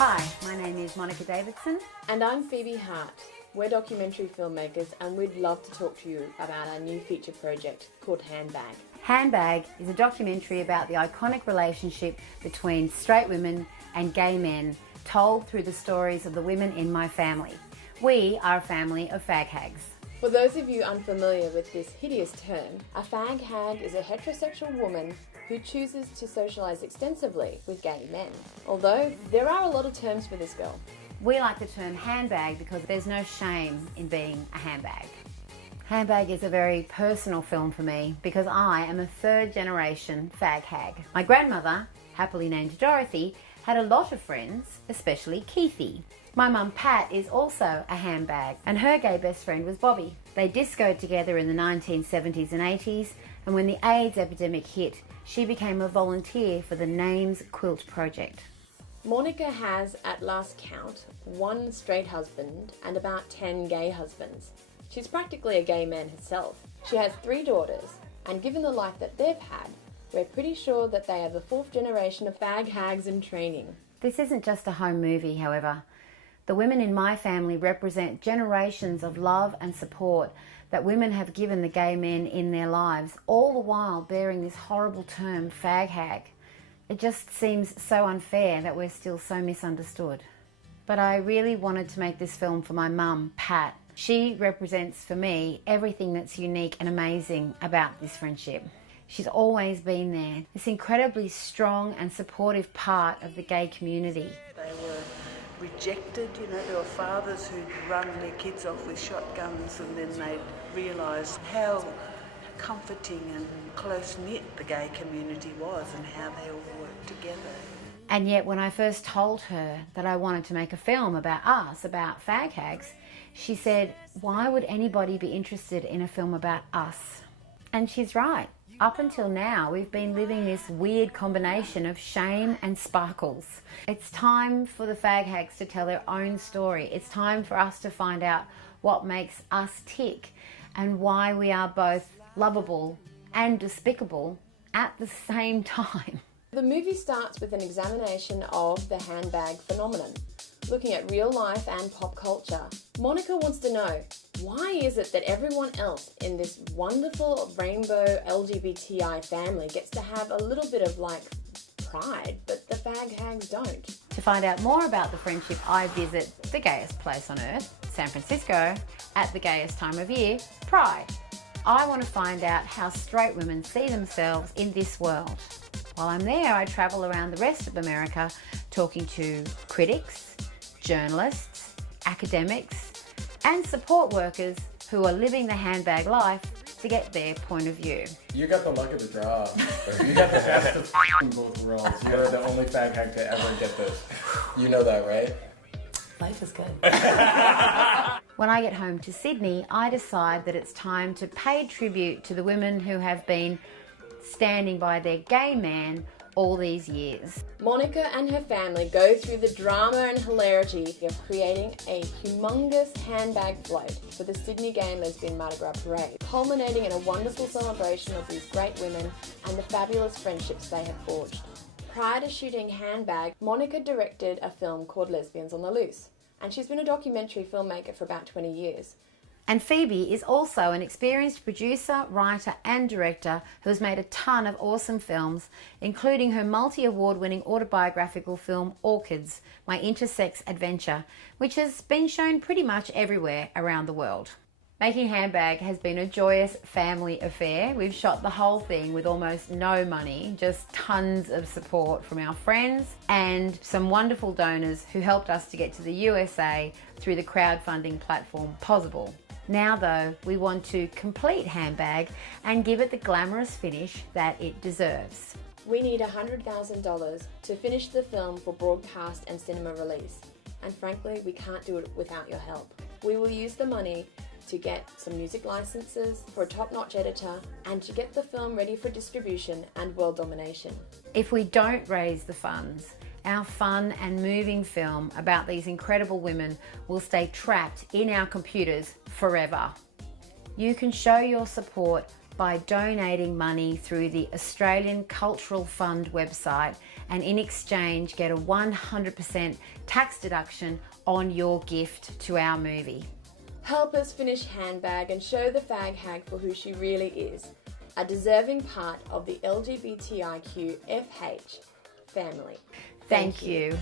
Hi, my name is Monica Davidson. And I'm Phoebe Hart. We're documentary filmmakers and we'd love to talk to you about our new feature project called Handbag. Handbag is a documentary about the iconic relationship between straight women and gay men, told through the stories of the women in my family. We are a family of fag hags. For those of you unfamiliar with this hideous term, a fag hag is a heterosexual woman who chooses to socialise extensively with gay men. Although there are a lot of terms for this girl. We like the term handbag because there's no shame in being a handbag. Handbag is a very personal film for me because I am a third generation fag hag. My grandmother, happily named Dorothy, had a lot of friends, especially Keithy. My mum Pat is also a handbag and her gay best friend was Bobby. They discoed together in the 1970s and 80s, and when the AIDS epidemic hit, she became a volunteer for the Names Quilt Project. Monica has, at last count, 1 straight husband and about 10 gay husbands. She's practically a gay man herself. She has 3 daughters, and given the life that they've had, we're pretty sure that they are the 4th generation of fag hags in training. This isn't just a home movie, however. The women in my family represent generations of love and support that women have given the gay men in their lives, all the while bearing this horrible term, fag hag. It just seems so unfair that we're still so misunderstood. But I really wanted to make this film for my mum, Pat. She represents for me everything that's unique and amazing about this friendship. She's always been there, this incredibly strong and supportive part of the gay community. They were rejected, there were fathers who'd run their kids off with shotguns and then they'd realise how comforting and close-knit the gay community was and how they all worked together. And yet when I first told her that I wanted to make a film about us, about fag hags, she said, why would anybody be interested in a film about us? And she's right. Up until now, we've been living this weird combination of shame and sparkles. It's time for the fag hags to tell their own story. It's time for us to find out what makes us tick and why we are both lovable and despicable at the same time. The movie starts with an examination of the handbag phenomenon, looking at real life and pop culture. Monica wants to know, why is it that everyone else in this wonderful rainbow LGBTI family gets to have a little bit of pride, but the fag hags don't? To find out more about the friendship, I visit the gayest place on earth, San Francisco, at the gayest time of year, Pride. I want to find out how straight women see themselves in this world. While I'm there, I travel around the rest of America talking to critics, journalists, academics, and support workers who are living the handbag life to get their point of view. You got the luck of the draw. You got the best of both worlds. You're the only fag hag to ever get this. You know that, right? Life is good. When I get home to Sydney, I decide that it's time to pay tribute to the women who have been standing by their gay man all these years. Monica and her family go through the drama and hilarity of creating a humongous handbag float for the Sydney Gay and Lesbian Mardi Gras Parade, culminating in a wonderful celebration of these great women and the fabulous friendships they have forged. Prior to shooting Handbag, Monica directed a film called Lesbians on the Loose, and she's been a documentary filmmaker for about 20 years. And Phoebe is also an experienced producer, writer and director who has made a ton of awesome films, including her multi-award-winning autobiographical film Orchids, My Intersex Adventure, which has been shown pretty much everywhere around the world. Making Handbag has been a joyous family affair. We've shot the whole thing with almost no money, just tons of support from our friends and some wonderful donors who helped us to get to the USA through the crowdfunding platform Possible. Now though, we want to complete Handbag and give it the glamorous finish that it deserves. We need $100,000 to finish the film for broadcast and cinema release. And frankly, we can't do it without your help. We will use the money to get some music licenses for a top-notch editor and to get the film ready for distribution and world domination. If we don't raise the funds, our fun and moving film about these incredible women will stay trapped in our computers forever. You can show your support by donating money through the Australian Cultural Fund website and in exchange get a 100% tax deduction on your gift to our movie. Help us finish Handbag and show the fag hag for who she really is, a deserving part of the LGBTIQ FH family. Thank you.